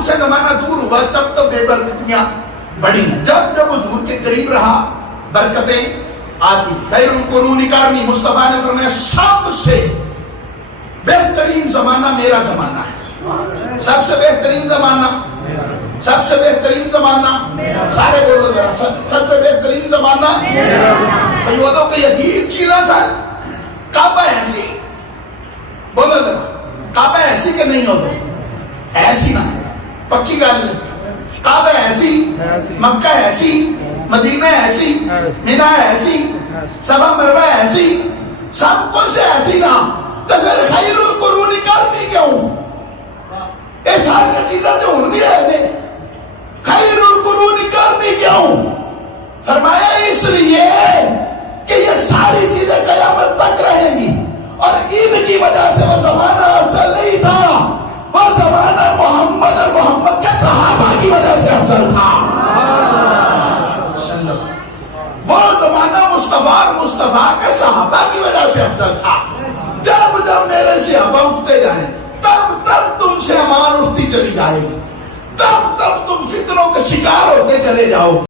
حضور سے زمانہ دور ہوا تب تو بے برکتیاں بڑی ہیں. جب جب حضور کے قریب رہا برکتیں آتی. خیر القرون قرنی، مصطفیٰ نے فرمایا سب سے بہترین زمانہ میرا زمانہ ہے. سب سے بہترین زمانہ، سب سے بہترین زمانہ، سارے بولو ذرا، سب سے بہترین زمانہ. وہ تو کوئی عجیب چیز نہ تھا. کعبہ ایسی، بولو ذرا، کعبہ ایسی کہ نہیں ہو تو ایسی نہ پکی گل. کعبہ ایسی، مکہ ایسی، مدینہ ایسی، مینا ایسی، صفا مروہ ایسی، سب کچھ ایسی نہ تو پھر خیر القرون قرنی کیوں؟ یہ ساری چیزیں تو ہوں بھی ہے. خیر القرون قرنی کیوں؟ فرمایا اس لیے کہ یہ ساری چیزیں قیامت تک رہیں گی اور ان کی وجہ سے وہ زمانہ افضل نہیں تھا، وہ زمانہ محمد اور محمد کے صحابہ کی وجہ سے افضل تھا. وہ زمانہ مصطفیٰ اور مصطفیٰ کے صحابہ کی وجہ سے افضل تھا. جب جب میرے صحابہ اٹھتے جائیں تب تب تم سے امان اٹھتی چلی جائے گی، تب تب تم فتنوں کے شکار ہوتے چلے جاؤ.